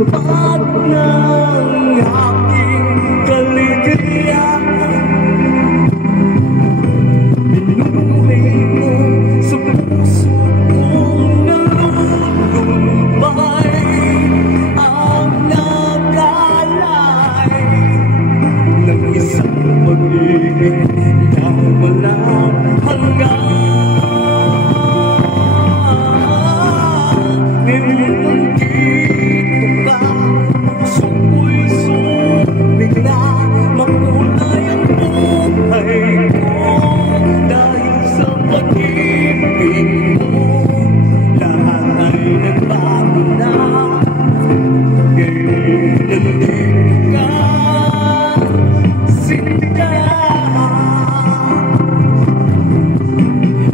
Tupad ng aking kaligayahan, binuhay mo sa puso kong nalulumbay ang nakalay ng isang pag-ibig na walang hanggan.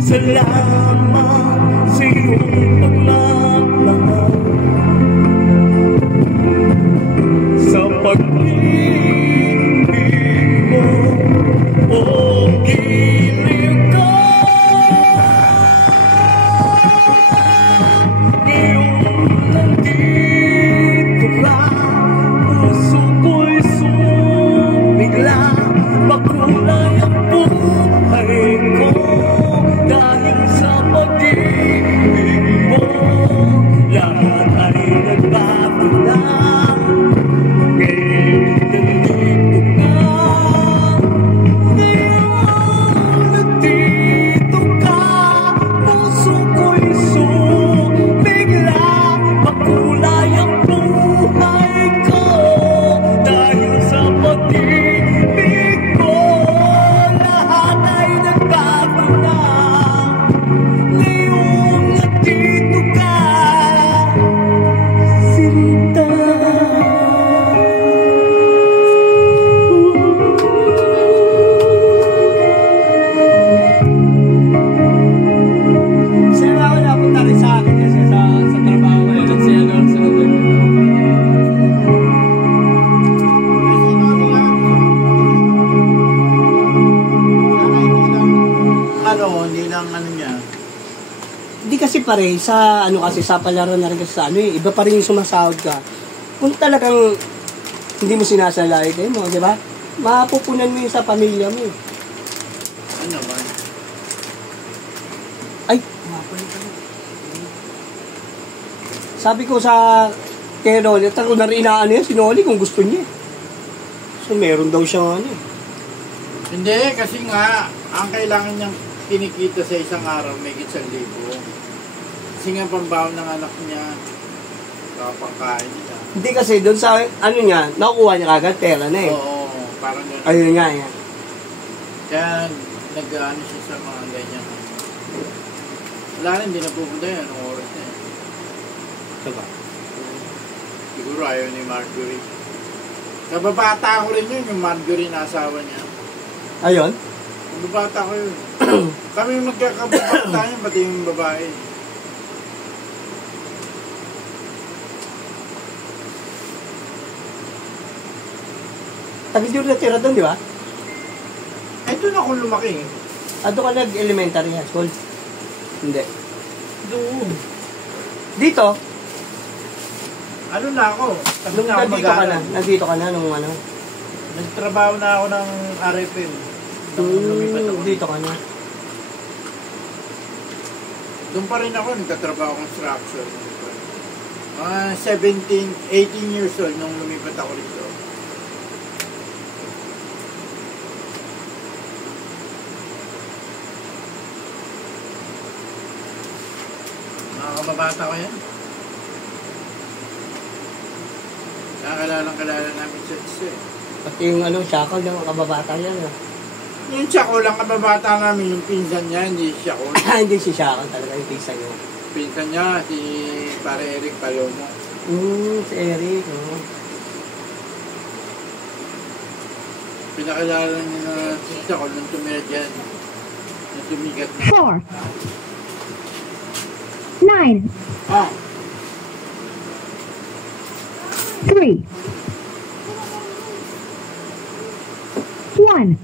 Salamat sa iyong pagmamahal, sa pag-ibig mo, o giliw ko. Ngayon nandito ka, puso ko'y sumigla, makulay ang buhay ko. Dahil sa pag-ibig mo, lahat ay nagbago na. Ngayon nandito ka, ngayon nandito ka, puso ko'y sumigla, makulay ang buhay ko. Dahil sa pag-ibig mo, lahat ay nagbago na. Hindi kasi pare, sa ano kasi sa palaran na rin kasi sa ano eh, iba pa rin yung sumasahod ka. Kung talagang hindi mo sinasalay kayo mo, di ba? Mapupunan mo yung sa pamilya mo. Ano ba? Ay, sabi ko sa kay Rolly, at ako na rin inaano yan, sinoli kung gusto niya. So meron daw siyang ano eh. Hindi, kasi nga, ang kailangan niyang kinikita sa isang araw, may 1,000. Kasi nga pambaon ng anak niya, kapangkain niya. Hindi kasi doon sa ano niya, nakukuha niya kagad pera na eh. Oo, parang gano'n. Ayun nga yan. Kaya nag-ano siya sa mga ganyan. Wala rin, hindi napupunta yan, anong oras na yan. Diba? Siguro ayaw ni Marjorie. Kababata ko rin yun, yung Marjorie na asawa niya. Ayun? Kababata ko yun. Kami magkakababata yun, pati yung babae. Tabi-dur na tira doon, di ba? Eh, doon ako lumaki. Doon ka nag-elementary high school? Hindi. Doon. Dito? Ano na ako? Nung nandito ka na? Nandito ka na nung ano? Nagtrabaho na ako ng RFM. Dito ka na? Doon pa rin ako, nagtatrabaho ng structure. 18 years old nung lumipat ako rito. Nakakababata ko yan. Nakakalalang-kalala namin sa isa eh. Pati yung ano, Shakal, yung kababata yan. Yung Shakal lang kababata namin, yung pinsan niya, hindi Shakal. Hindi si Shakal talaga, yung pinsan niya. Pinsan niya, si Pare Eric Palomo. Si Eric, Pinakilala niya na si Shakal nung tumira dyan. Nung tumigat na. 4 9 Ah! 3 1